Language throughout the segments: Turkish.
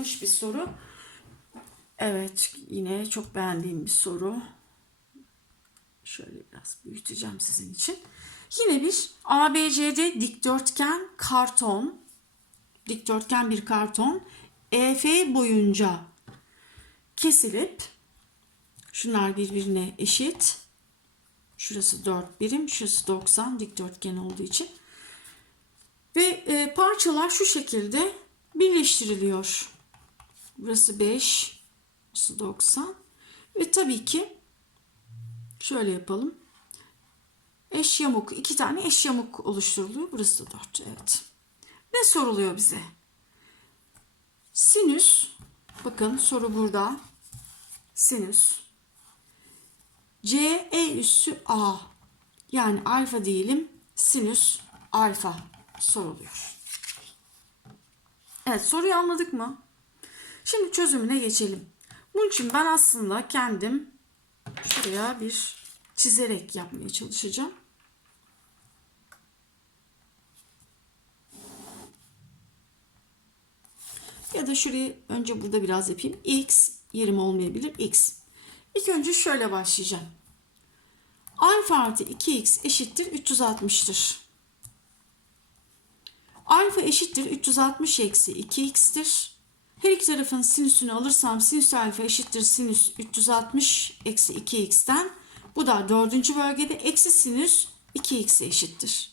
sorulmuş bir soru. Evet yine çok beğendiğim bir soru. Şöyle biraz büyüteceğim sizin için. Yine bir ABCD dikdörtgen karton. Dikdörtgen bir karton. EF boyunca kesilip şunlar birbirine eşit. Şurası 4 birim, şurası 90 dikdörtgen olduğu için. Ve e, parçalar şu şekilde birleştiriliyor. Burası 5, burası 90. Ve tabii ki şöyle yapalım. Eş yamuk, iki tane eş yamuk oluşturuluyor. Burası da 4, evet. Ne soruluyor bize? Sinüs, bakın soru burada. Sinüs. CE üssü A. Yani alfa diyelim. Sinüs alfa soruluyor. Evet soruyu anladık mı? Şimdi çözümüne geçelim. Bunun için ben aslında kendim şuraya bir çizerek yapmaya çalışacağım. Ya da şurayı önce burada biraz yapayım. X yerim olmayabilir. X. İlk önce şöyle başlayacağım. Alfa artı 2x eşittir 360'tır. Alfa eşittir 360 eksi 2x'tir. Her iki tarafın sinüsünü alırsam sinüs alfa eşittir sinüs 360 eksi 2x'ten. Bu da dördüncü bölgede eksi sinüs 2x'e eşittir.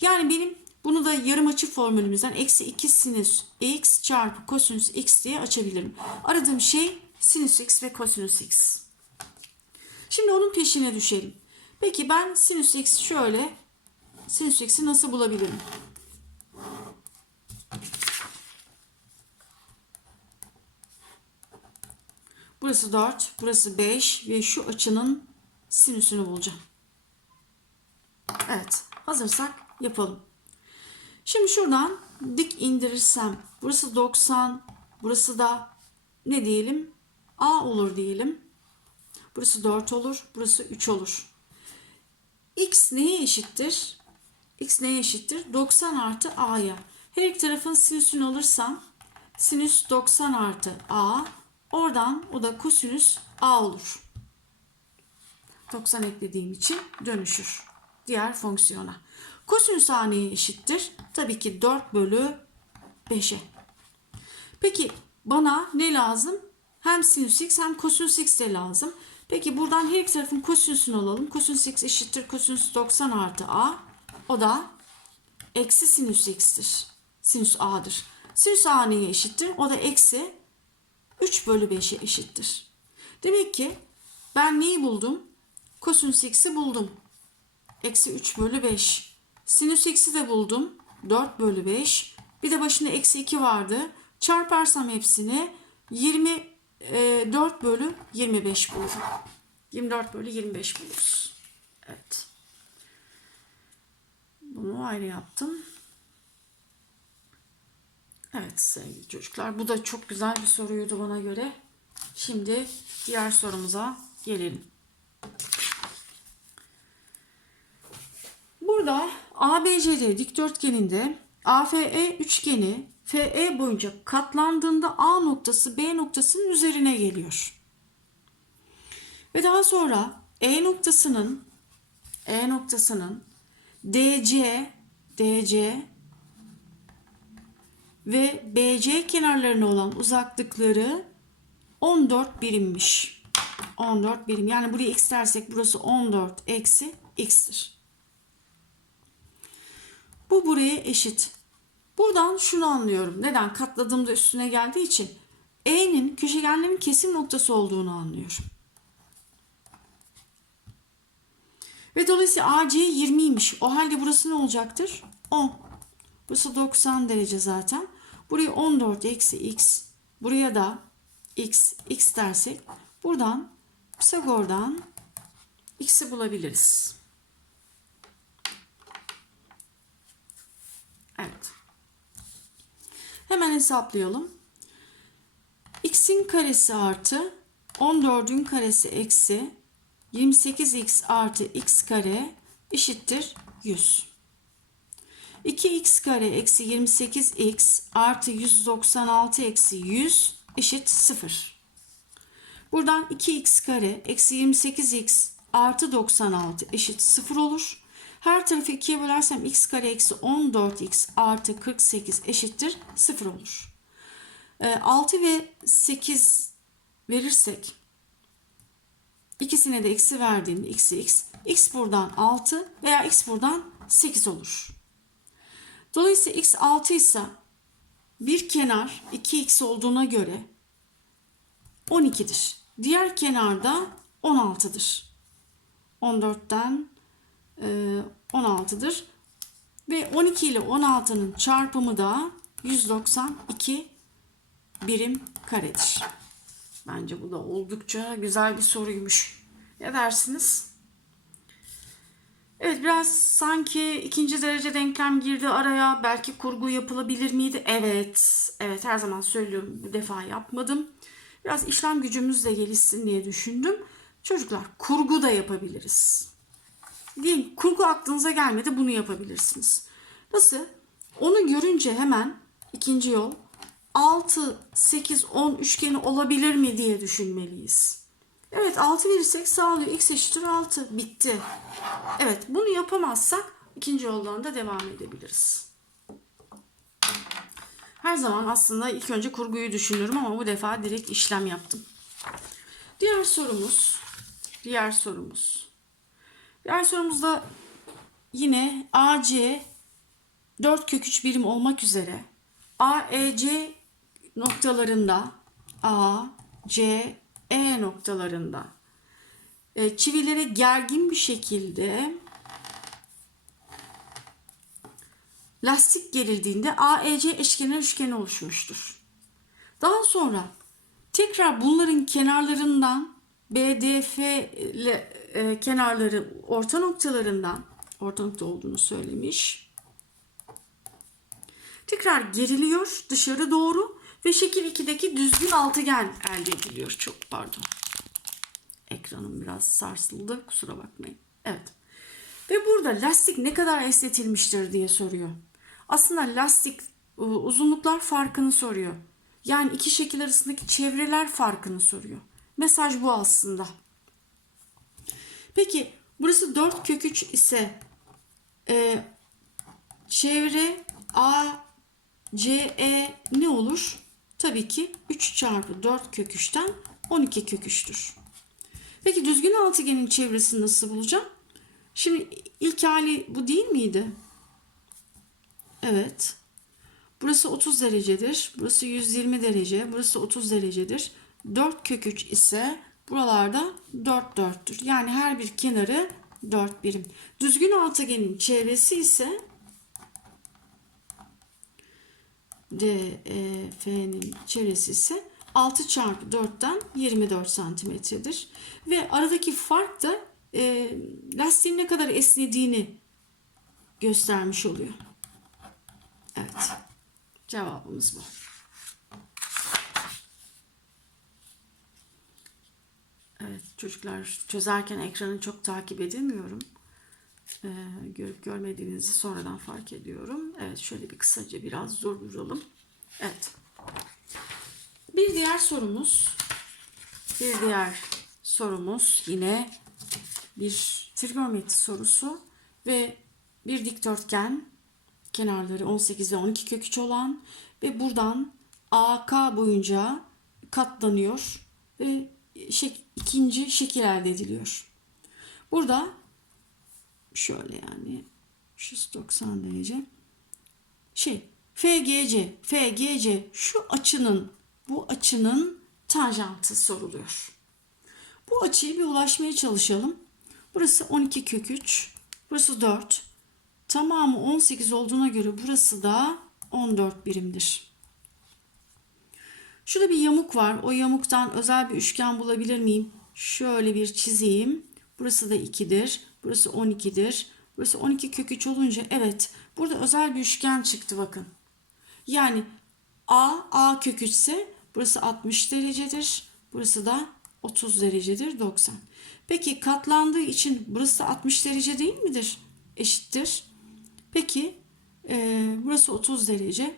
Yani benim bunu da yarım açı formülümüzden eksi 2 sinüs x çarpı kosinüs x diye açabilirim. Aradığım şey sinüs x ve kosinüs x. Şimdi onun peşine düşelim. Peki ben sinüs x şöyle sinüs x'i nasıl bulabilirim? Burası 4, burası 5 ve şu açının sinüsünü bulacağım. Evet, hazırsak yapalım. Şimdi şuradan dik indirirsem burası 90, burası da ne diyelim? A olur diyelim. Burası 4 olur, burası 3 olur. X neye eşittir? X neye eşittir? 90 artı A'ya. Her iki tarafın sinüsünü alırsam sinüs 90 artı A. Oradan o da kosinüs A olur. 90 eklediğim için dönüşür. Diğer fonksiyona. Kosinüs A neye eşittir? Tabii ki 4 bölü 5'e. Peki bana ne lazım? Hem sinüs x hem kosinüs x de lazım. Peki buradan her iki tarafın kosinüsünü alalım. Kosinüs x eşittir kosinüs 90 artı a. O da eksi sinüs x'tir. Sinüs a'dır. Sinüs a neye eşittir? O da eksi 3 bölü 5'e eşittir. Demek ki ben neyi buldum? Kosinüs x'i buldum. Eksi 3 bölü 5. Sinüs x'i de buldum. 4 bölü 5. Bir de başında eksi 2 vardı. Çarparsam hepsini 24 bölü 25 bulurum. 24 bölü 25 buluruz. Evet. Bunu ayrı yaptım. Evet sevgili çocuklar. Bu da çok güzel bir soruydu bana göre. Şimdi diğer sorumuza gelelim. Burada ABCD dikdörtgeninde AFE üçgeni FE boyunca katlandığında A noktası B noktasının üzerine geliyor. Ve daha sonra E noktasının E noktasının DC DC ve BC kenarlarına olan uzaklıkları 14 birimmiş. 14 birim. Yani buraya x dersek burası 14 eksi x'tir. Bu buraya eşit. Buradan şunu anlıyorum. Neden? Katladığımda üstüne geldiği için E'nin köşegenlerin kesim noktası olduğunu anlıyorum. Ve dolayısıyla AC 20'ymiş. O halde burası ne olacaktır? 10. Burası 90 derece zaten. Buraya 14 eksi x. Buraya da x, x dersek buradan Pisagor'dan x'i bulabiliriz. Evet. Hemen hesaplayalım. x'in karesi artı 14'ün karesi eksi 28x artı x kare eşittir 100. 2x kare eksi 28x artı 196 eksi 100 eşit 0. Buradan 2x kare eksi 28x artı 96 eşit 0 olur. Her tarafı 2'ye bölersem x kare eksi 14x artı 48 eşittir 0 olur. 6 ve 8 verirsek ikisine de eksi verdiğimde eksi x, x buradan 6 veya x buradan 8 olur. Dolayısıyla x 6 ise bir kenar 2x olduğuna göre 12'dir. Diğer kenarda 16'dır. 14'ten 16'dır. Ve 12 ile 16'nın çarpımı da 192 birim karedir. Bence bu da oldukça güzel bir soruymuş. Ne dersiniz? Evet biraz sanki ikinci derece denklem girdi araya. Belki kurgu yapılabilir miydi? Evet. Evet her zaman söylüyorum bu defa yapmadım. Biraz işlem gücümüz de gelişsin diye düşündüm. Çocuklar kurgu da yapabiliriz. Diyelim kurgu aklınıza gelmedi bunu yapabilirsiniz. Nasıl? Onu görünce hemen ikinci yol 6, 8, 10 üçgeni olabilir mi diye düşünmeliyiz. Evet 6 verirsek sağlıyor. X eşittir 6. Bitti. Evet bunu yapamazsak ikinci yoldan da devam edebiliriz. Her zaman aslında ilk önce kurguyu düşünürüm ama bu defa direkt işlem yaptım. Diğer sorumuz. Diğer sorumuz. Diğer sorumuzda yine AC 4 kök 3 birim olmak üzere AEC noktalarında A, C, E noktalarında e, çivilere gergin bir şekilde lastik gerildiğinde AEC eşkenar üçgeni oluşmuştur. Daha sonra tekrar bunların kenarlarından BDF ile e, kenarları orta noktalarından orta nokta olduğunu söylemiş. Tekrar geriliyor dışarı doğru ve şekil 2'deki düzgün altıgen elde ediliyor. Çok pardon. Ekranım biraz sarsıldı. Kusura bakmayın. Evet. Ve burada lastik ne kadar esnetilmiştir diye soruyor. Aslında lastik e, uzunluklar farkını soruyor. Yani iki şekil arasındaki çevreler farkını soruyor. Mesaj bu aslında. Peki burası 4 kök 3 ise e, çevre A, C, E ne olur? Tabii ki 3 çarpı 4 kök 3'ten 12 kök 3'tür. Peki düzgün altıgenin çevresini nasıl bulacağım? Şimdi ilk hali bu değil miydi? Evet. Burası 30 derecedir. Burası 120 derece. Burası 30 derecedir. 4 kök 3 ise buralarda 4 4'tür. Yani her bir kenarı 4 birim. Düzgün altıgenin çevresi ise DEF'nin çevresi ise 6 çarpı 4'ten 24 santimetredir. Ve aradaki fark da e, lastiğin ne kadar esnediğini göstermiş oluyor. Evet. Cevabımız bu. Evet çocuklar çözerken ekranı çok takip edemiyorum. Ee, görüp görmediğinizi sonradan fark ediyorum. Evet şöyle bir kısaca biraz durduralım. Evet. Bir diğer sorumuz bir diğer sorumuz yine bir trigonometri sorusu ve bir dikdörtgen kenarları 18 ve 12 kök 3 olan ve buradan AK boyunca katlanıyor ve şek ikinci şekil elde ediliyor. Burada şöyle yani 190 derece şey FGC FGC şu açının bu açının tanjantı soruluyor. Bu açıyı bir ulaşmaya çalışalım. Burası 12 kök 3. Burası 4. Tamamı 18 olduğuna göre burası da 14 birimdir. Şurada bir yamuk var. O yamuktan özel bir üçgen bulabilir miyim? Şöyle bir çizeyim. Burası da 2'dir. Burası 12'dir. Burası 12 kök 3 olunca evet burada özel bir üçgen çıktı bakın. Yani A, A kök 3 ise burası 60 derecedir. Burası da 30 derecedir 90. Peki katlandığı için burası 60 derece değil midir? Eşittir. Peki Ee, burası 30 derece.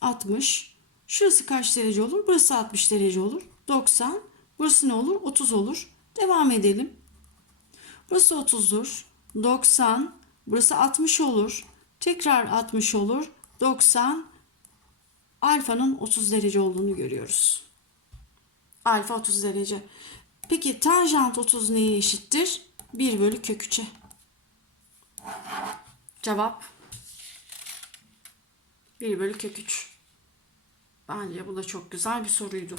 60. Şurası kaç derece olur? Burası 60 derece olur. 90. Burası ne olur? 30 olur. Devam edelim. Burası 30'dur. 90. Burası 60 olur. Tekrar 60 olur. 90. Alfanın 30 derece olduğunu görüyoruz. Alfa 30 derece. Peki tanjant 30 neye eşittir? 1 bölü kök 3'e. Cevap 1 bölü kök 3. Bence bu da çok güzel bir soruydu.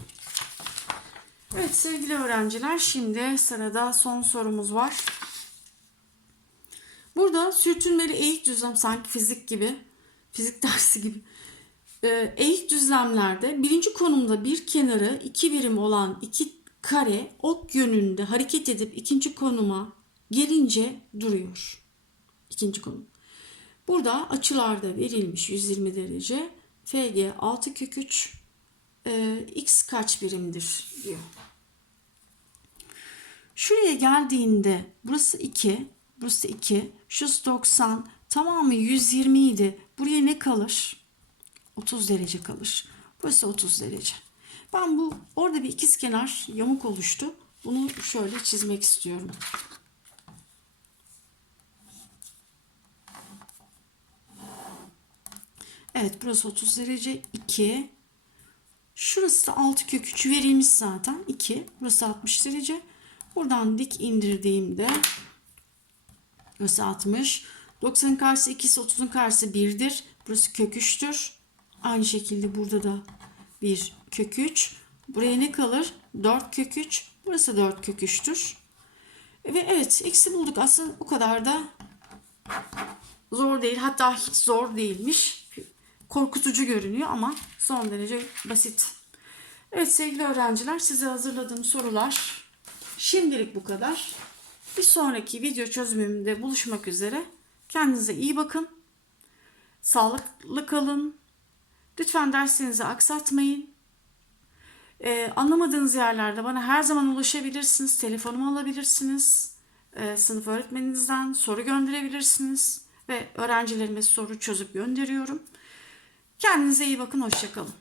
Evet sevgili öğrenciler şimdi sırada son sorumuz var. Burada sürtünmeli eğik düzlem sanki fizik gibi, fizik dersi gibi. Ee, eğik düzlemlerde birinci konumda bir kenarı iki birim olan iki kare ok yönünde hareket edip ikinci konuma gelince duruyor. İkinci konum. Burada açılarda verilmiş 120 derece. FG 6 kök 3 e, x kaç birimdir diyor. Şuraya geldiğinde burası 2, burası 2, şurası 90, tamamı 120 idi. Buraya ne kalır? 30 derece kalır. Burası 30 derece. Ben bu orada bir ikizkenar yamuk oluştu. Bunu şöyle çizmek istiyorum. Evet burası 30 derece 2. Şurası da 6 kök 3 verilmiş zaten 2. Burası 60 derece. Buradan dik indirdiğimde burası 60. 90'ın karşısı 2 ise 30'un karşısı 1'dir. Burası kök 3'tür. Aynı şekilde burada da bir kök 3. Buraya ne kalır? 4 kök 3. Burası 4 kök 3'tür. Ve evet x'i bulduk. Aslında bu kadar da zor değil. Hatta hiç zor değilmiş. Korkutucu görünüyor ama son derece basit. Evet sevgili öğrenciler size hazırladığım sorular şimdilik bu kadar. Bir sonraki video çözümümde buluşmak üzere. Kendinize iyi bakın. Sağlıklı kalın. Lütfen derslerinizi aksatmayın. Ee, anlamadığınız yerlerde bana her zaman ulaşabilirsiniz. Telefonumu alabilirsiniz. Ee, sınıf öğretmeninizden soru gönderebilirsiniz. Ve öğrencilerime soru çözüp gönderiyorum. Kendinize iyi bakın. Hoşçakalın.